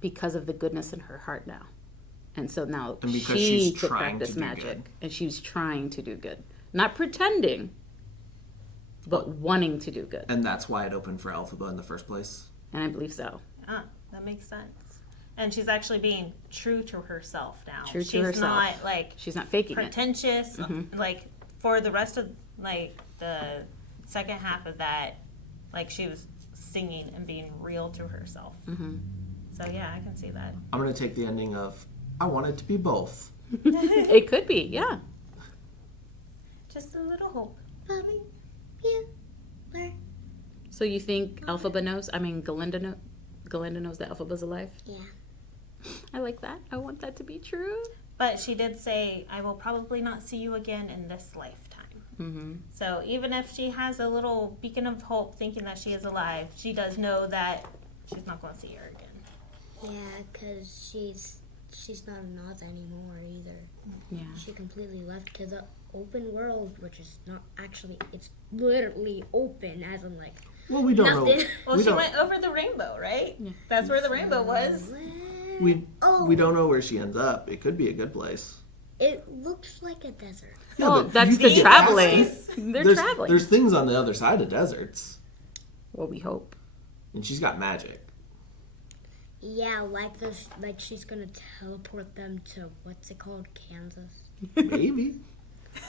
because of the goodness in her heart now. And so now And because she she's could trying practice to do magic. good. And she's trying to do good. Not pretending, but wanting to do good. And that's why it opened for Elphaba in the first place. And I believe so. Ah, that makes sense. And she's actually being true to herself now. True to she's herself. not like She's not faking it. pretentious. Like for the rest of like the second half of that, like she was singing and being real to herself. So yeah, I can see that. I'm gonna take the ending of I want it to be both. It could be, yeah. Just a little hope. Mommy, yeah, where? So you think Elphaba knows? I mean, Glinda knows that Elphaba's alive? Yeah. I like that. I want that to be true. But she did say, I will probably not see you again in this lifetime. Mm-hmm. So even if she has a little beacon of hope thinking that she is alive, she does know that she's not going to see her again. Yeah, because she's not in Oz anymore either. Yeah. She completely left to the open world, which is not actually, it's literally open, as in like, Well, we don't nothing. know. Well, we she don't, went over the rainbow, right? Yeah. That's where the rainbow was. we Oh. don't know where she ends up. It could be a good place. It looks like a desert. Yeah, Well, but that's you the could get traveling. past They're there's, traveling. There's things on the other side of deserts, Well, we hope. and she's got magic. Yeah, like this, like she's gonna teleport them to what's it called, Kansas. Maybe.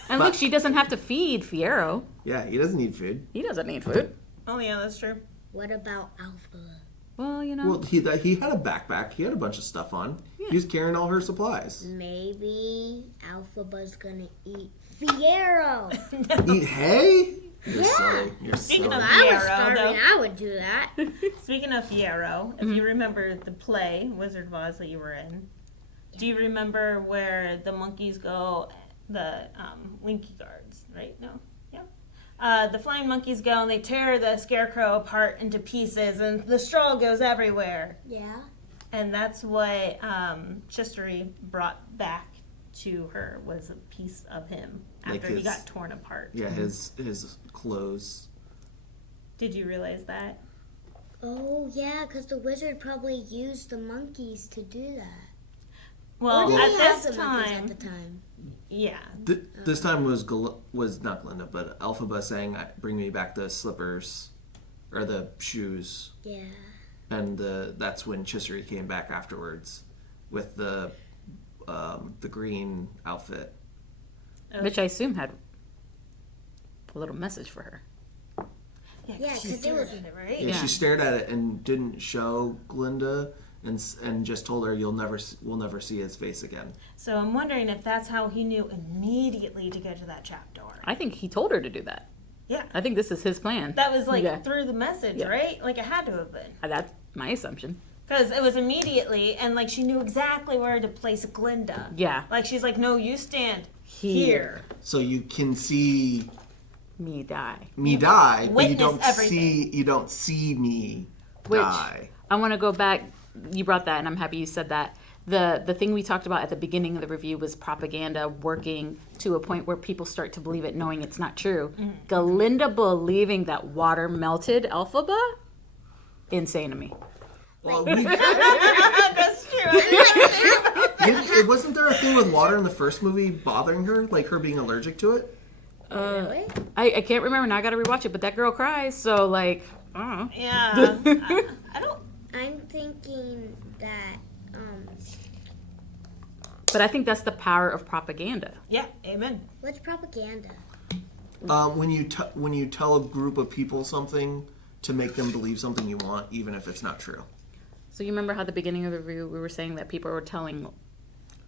And But- look, she doesn't have to feed Fiyero. Yeah, he doesn't need food. He doesn't need food. Oh, yeah, that's true. What about Alpha? Well, you know. Well, he had a backpack. He had a bunch of stuff on. Yeah. He was carrying all her supplies. Maybe Elphaba's gonna eat Fiyero. Eat hay? You're Yeah. silly. You're Speaking silly. of If I was Fiyero, starving, though. I would do that. Speaking of Fiyero, if you remember the play Wizard of Oz that you were in, do you remember where the monkeys go, the Winky guards, right? No? Yeah. The flying monkeys go and they tear the scarecrow apart into pieces and the straw goes everywhere. Yeah. And that's what Chistery brought back to her, was a piece of him Like after he his- got torn apart. Yeah, his clothes. Did you realize that? Oh, yeah, because the wizard probably used the monkeys to do that. Well, Or did he at have this the monkeys time, at the time? yeah. This time was not Glinda, but Elphaba saying, "Bring me back the slippers, or the shoes." Yeah. And that's when Chisery came back afterwards with the green outfit. Which I assume had a little message for her. Yeah, she 'cause it was- started it, right? Yeah, Yeah. she stared at it and didn't show Glinda, and just told her, we'll never see his face again." So I'm wondering if that's how he knew immediately to go to that trapdoor. I think he told her to do that. Yeah. I think this is his plan. That was like Yeah. through the message, Yeah. right? Like it had to have been. That's my assumption. Because it was immediately, and like she knew exactly where to place Glinda. Yeah. Like she's like, no, you stand Here. So you can see Me die. me die, but you Witness don't see me Which die. I want to go back. You brought that, and I'm happy you said that. The thing we talked about at the beginning of the review was propaganda working to a point where people start to believe it, knowing it's not true. Glinda believing that water melted Elphaba? Insane to me. Well, That's true. it wasn't there a thing with water in the first movie bothering her, like her being allergic to it? Really? I can't remember. Now I got to rewatch it, but that girl cries. So, like, I don't know. Yeah. I don't. I'm thinking that, But I think that's the power of propaganda. Yeah, amen. what's propaganda? When you tell a group of people something to make them believe something you want, even if it's not true. So you remember how at the beginning of the review we were saying that people were telling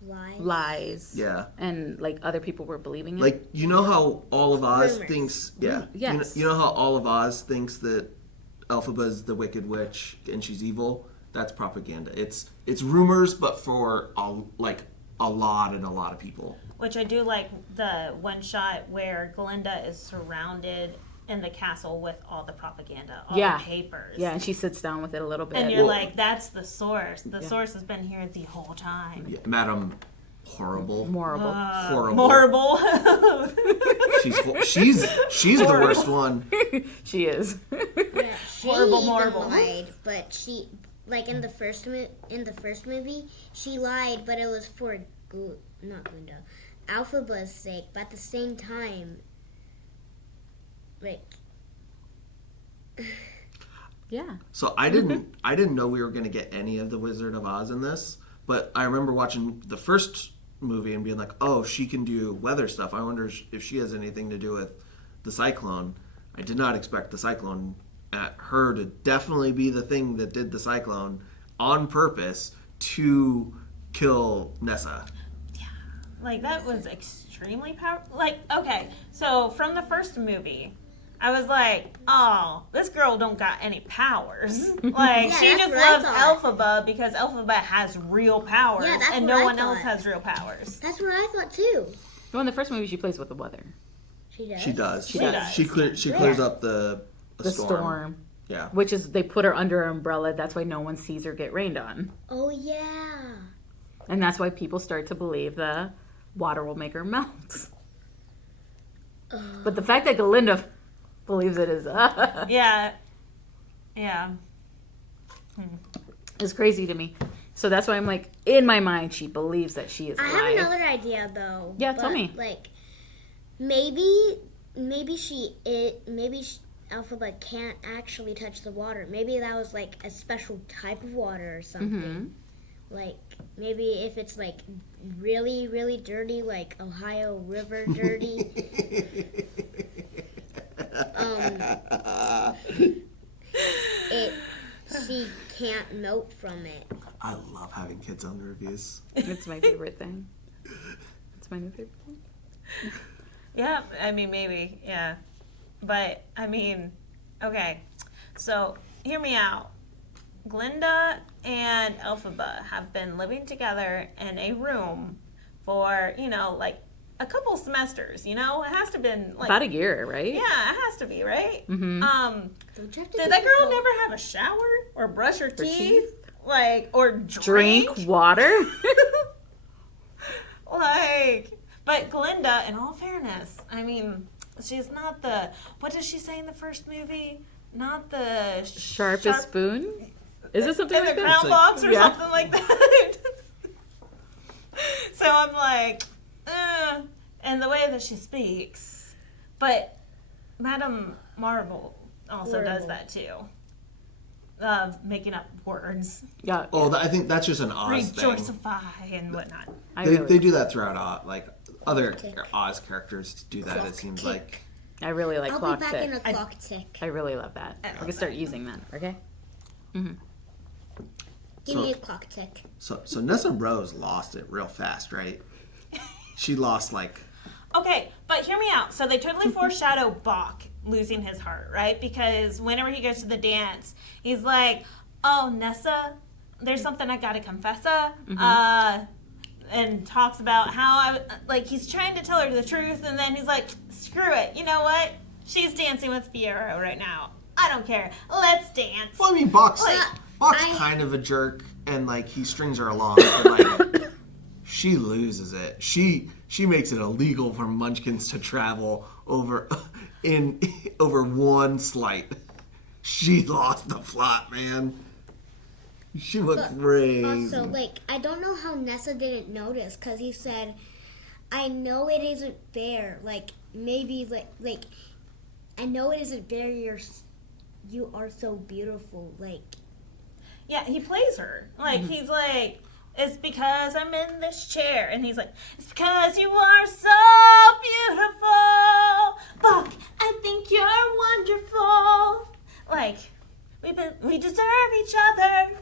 Lies? lies. Yeah. And like other people were believing it. Like, you know how all of Oz Rumors. thinks, yeah. Yes. You know how all of Oz thinks that Elphaba's the Wicked Witch and she's evil? That's propaganda. It's rumors, but for a lot of people. Which I do like the one shot where Glinda is surrounded in the castle with all the propaganda, all Yeah. the papers. Yeah, and she sits down with it a little bit. And you're Well- like, that's the source. The source has been here the whole time. Yeah, Madam Horrible. Horrible. Horrible. Horrible. She's the worst one. She is. Yeah, she Horrible, even horrible. lied, but she, like in the first movie, she lied, but it was for not Glinda, Elphaba's sake. But at the same time, like, Yeah. So I didn't know we were going to get any of the Wizard of Oz in this, but I remember watching the first movie and being like, "Oh, she can do weather stuff. I wonder if she has anything to do with the cyclone." I did not expect the cyclone her to definitely be the thing that did the cyclone on purpose to kill Nessa. Like, that was extremely powerful. Like, okay, so from the first movie, I was like, oh, this girl don't got any powers. Like, Yeah, she that's just what I loves thought. Elphaba because Elphaba has real powers, Yeah, that's and what no I one else thought. has real powers. that's what I thought too. Well, in the first movie, she plays with the weather. She does. She does. She does. She clears up the The storm. Yeah. Which is, they put her under an umbrella. That's why no one sees her get rained on. Oh yeah. And that's why people start to believe the water will make her melt. But the fact that Glinda believes it is Yeah. Yeah. is crazy to me. So that's why I'm like, in my mind, she believes that she is I alive. have another idea though. Yeah, tell me. Like, maybe Elphaba can't actually touch the water. Maybe that was like a special type of water or something. Like, maybe if it's like really, really dirty, like Ohio River dirty. She can't melt from it. I love having kids on the reviews. It's my favorite thing. It's my new favorite thing. Yeah, I mean, maybe, yeah. But, I mean, okay. So, hear me out. Glinda and Elphaba have been living together in a room for, like a couple semesters, It has to have been like About a year, right? Yeah, it has to be, right? Mm-hmm. Did that girl never have a shower or brush her teeth? Like, or Drink water? But Glinda, in all fairness, I mean, she's not what does she say in the first movie? Not the Sharpest spoon? Is it something in like the that? crown box or something like that? So I'm like, and the way that she speaks. But Madame Marvel also does that too. Of making up words. Yeah. Oh, I think that's just an Oz thing. Rejoicify and whatnot. They do that throughout Oz. Like, other Oz characters do that, it seems like. I really like I'll clock be back tick. in a clock tick. I really love that. I can start using that, okay? Give me a clock tick. So Nessarose lost it real fast, right? She lost, like... Okay, but hear me out. So they totally foreshadow Bach losing his heart, right? Because whenever he goes to the dance, he's like, oh, Nessa, there's something I gotta confess. And talks about how, he's trying to tell her the truth, and then he's like, screw it. You know what? She's dancing with Fiyero right now. I don't care. Let's dance. Well, I mean, Bach's kind of a jerk, and, like, he strings her along, but, like, she loses it. She makes it illegal for Munchkins to travel over one slight. She lost the plot, man. She went crazy. Also, I don't know how Nessa didn't notice, because he said, I know it isn't fair. Maybe, I know it isn't fair. You are so beautiful. Yeah, he plays her. He's like, it's because I'm in this chair. And he's like, it's because you are so beautiful. Buck, I think you're wonderful. We deserve each other.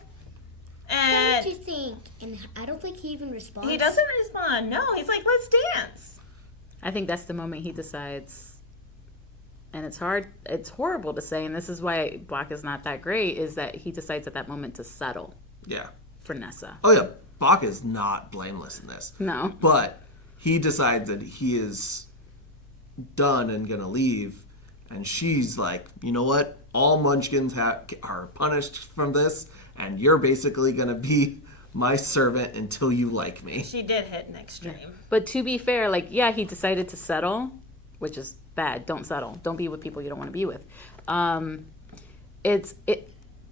And what do you think? And I don't think he even responds. He doesn't respond. No, he's like, let's dance. I think that's the moment he decides. And it's horrible to say, and this is why Bach is not that great, is that he decides at that moment to settle. Yeah. For Nessa. Oh, yeah. Bach is not blameless in this. No. But he decides that he is done and going to leave. And she's like, you know what? All Munchkins are punished from this. And you're basically going to be my servant until you like me. She did hit an extreme. Yeah. But to be fair, he decided to settle, which is bad. Don't settle. Don't be with people you don't want to be with.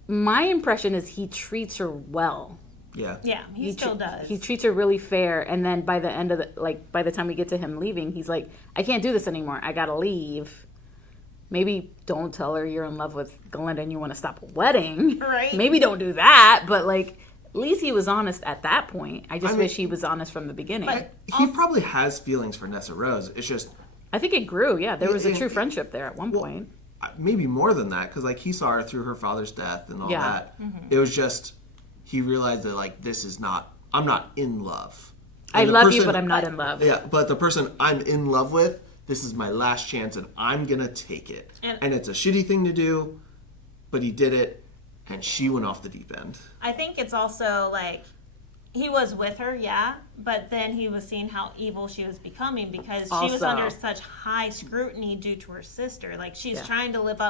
My impression is he treats her well. Yeah. Yeah, he still does. He treats her really fair, and then by the end of by the time we get to him leaving, he's like, I can't do this anymore. I gotta leave. Maybe don't tell her you're in love with Glinda and you want to stop a wedding. Right. Maybe don't do that, but at least he was honest at that point. I wish he was honest from the beginning. But he probably has feelings for Nessarose. It's just... I think it grew, yeah. There was a true friendship there at one point. Maybe more than that, because he saw her through her father's death and all that. Mm-hmm. It was just, he realized that this is not, I'm not in love. I love you, but I'm not in love. Yeah, but the person I'm in love with, this is my last chance and I'm going to take it. And it's a shitty thing to do, but he did it and she went off the deep end. I think it's also he was with her, yeah, but then he was seeing how evil she was becoming because she was under such high scrutiny due to her sister. She's trying to live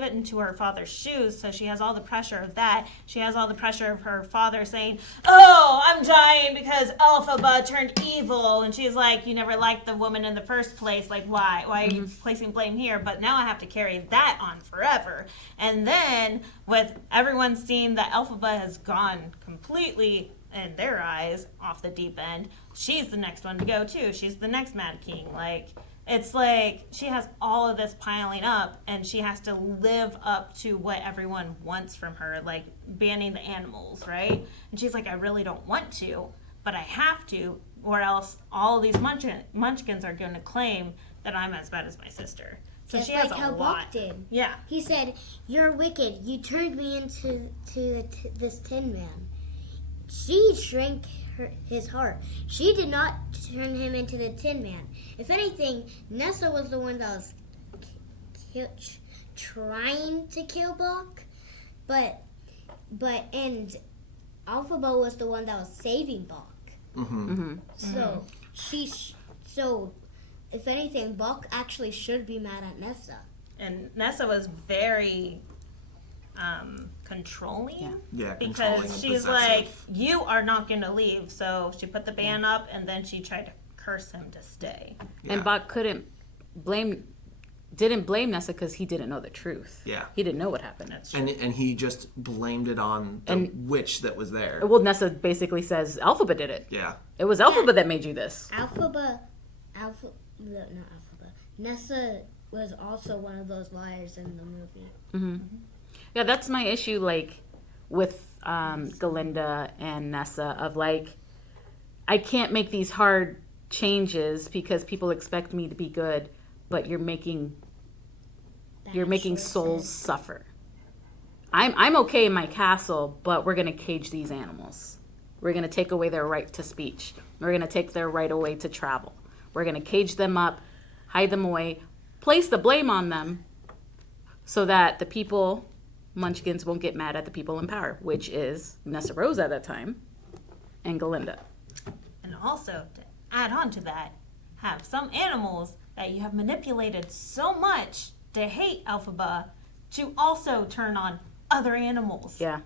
it into her father's shoes, so she has all the pressure of that. She has all the pressure of her father saying, oh, I'm dying because Elphaba turned evil. And she's like, you never liked the woman in the first place. Why? Why are you placing blame here? But now I have to carry that on forever. And then with everyone seeing that Elphaba has gone completely, in their eyes, off the deep end, she's the next one to go too. She's the next Mad King. It's she has all of this piling up and she has to live up to what everyone wants from her, banning the animals, right? And she's like, I really don't want to, but I have to, or else all of these munchkins are going to claim that I'm as bad as my sister. So Just she has like a how lot. Buck did. Yeah. He said, "You're wicked. You turned me into this Tin Man." She shrank his heart. She did not turn him into the Tin Man. If anything, Nessa was the one that was trying to kill Buck, but and Elphaba was the one that was saving Buck. So if anything, Buck actually should be mad at Nessa. And Nessa was very controlling. Yeah, controlling Because and she's possessive. like, you are not going to leave. So she put the ban up, and then she tried to curse him to stay. Yeah. And Buck didn't blame Nessa because he didn't know the truth. Yeah. He didn't know what happened. That's true. And he just blamed it on the witch that was there. Well, Nessa basically says Elphaba did it. Yeah. It was Elphaba that made you this. Nessa was also one of those liars in the movie. Yeah, that's my issue, like, with Glinda and Nessa, of, like, I can't make these hard changes because people expect me to be good, but you're making souls suffer. I'm okay in my castle, but we're going to cage these animals. We're going to take away their right to speech. We're going to take their right away to travel. We're going to cage them up, hide them away, place the blame on them so that the people, Munchkins, won't get mad at the people in power, which is Nessarose at that time and Glinda. And also, to add on to that, have some animals that you have manipulated so much to hate Elphaba to also turn on other animals. Yeah,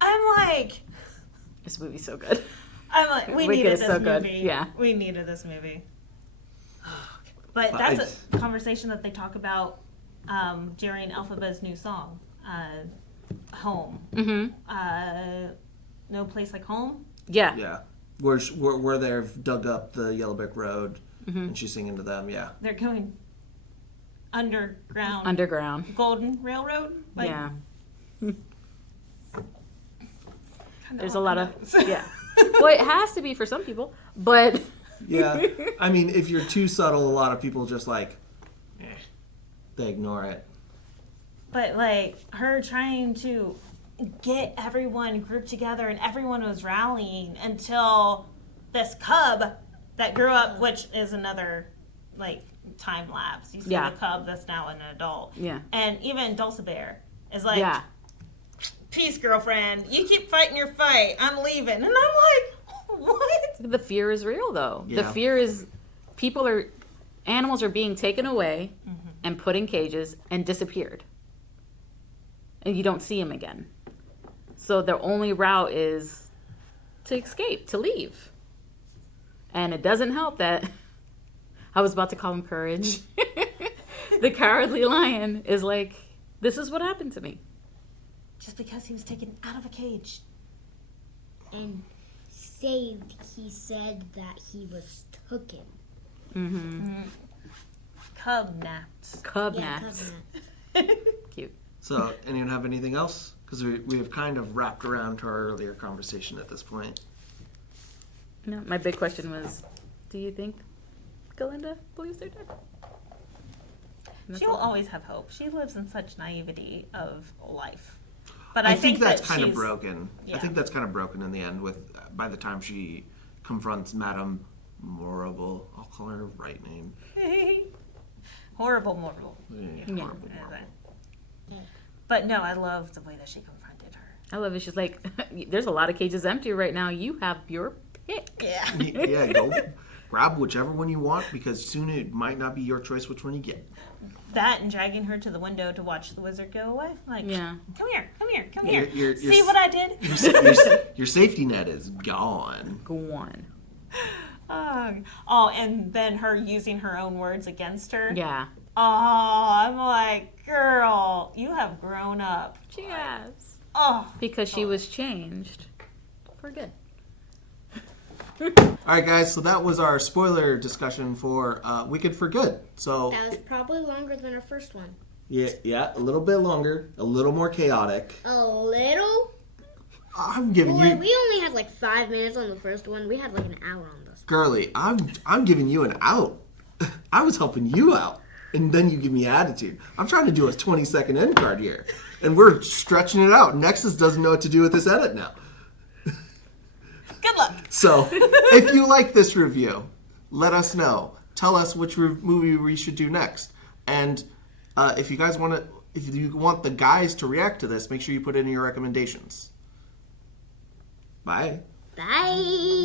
I'm like, this movie's so good. we Wicked needed is this so movie. good. Yeah. We needed this movie. But that's a conversation that they talk about during Elphaba's new song, Home. No Place Like Home. Yeah. Yeah. Where they've dug up the Yellow Brick Road and she's singing to them, yeah. They're going underground. Golden Railroad. Like, Yeah. kinda There's a on lot the of, nose. yeah. Well, it has to be for some people, but Yeah. I mean, if you're too subtle, a lot of people just like, they ignore it. But like her trying to get everyone grouped together and everyone was rallying until this cub that grew up, which is another like time lapse. You see Yeah. the cub that's now an adult. Yeah. And even Dulcibert is like, yeah. peace, girlfriend. You keep fighting your fight. I'm leaving. And I'm like, what? The fear is real, though. Yeah. The fear is animals are being taken away and put in cages and disappeared. And you don't see them again. So their only route is to escape, to leave. And it doesn't help that I was about to call him Courage. The cowardly lion is like, this is what happened to me. Just because he was taken out of a cage. And saved, he said that he was taken. Cub napped. Cub Yeah, naps. Covenant. Cute. So, anyone have anything else? Because we have kind of wrapped around to our earlier conversation at this point. No, my big question was, do you think Glinda believes they're dead? And that's She'll all. always have hope. She lives in such naivety of life. But I think that's that kind of she's- broken. Yeah. I think that's kind of broken in the end. By the time she confronts Madame Morrible, I'll call her right name. Horrible moral. Yeah, Yeah. horrible Morrible. But no, I love the way that she confronted her. I love it. She's like, there's a lot of cages empty right now. You have your pick. Yeah. Yeah, go grab whichever one you want because soon it might not be your choice which one you get. That and dragging her to the window to watch the wizard go away. Like, Yeah. come here. You're- See what I did? Your safety net is gone. Go on. Oh, and then her using her own words against her. Yeah. Oh, I'm like, girl, you have grown up. She has. Oh. Because she was changed for good. All right, guys. So that was our spoiler discussion for Wicked for Good. So That was probably longer than our first one. yeah, a little bit longer, a little more chaotic. A little? I'm giving Boy, you, we only had like 5 minutes on the first one. We had like an hour on this. girly. I'm giving you an out. I was helping you out. And then you give me attitude. I'm trying to do a 20-second end card here. And we're stretching it out. Nexus doesn't know what to do with this edit now. Good luck. So, if you like this review, let us know. Tell us which movie we should do next. And if you guys if you want the guys to react to this, make sure you put it in your recommendations. Bye. Bye.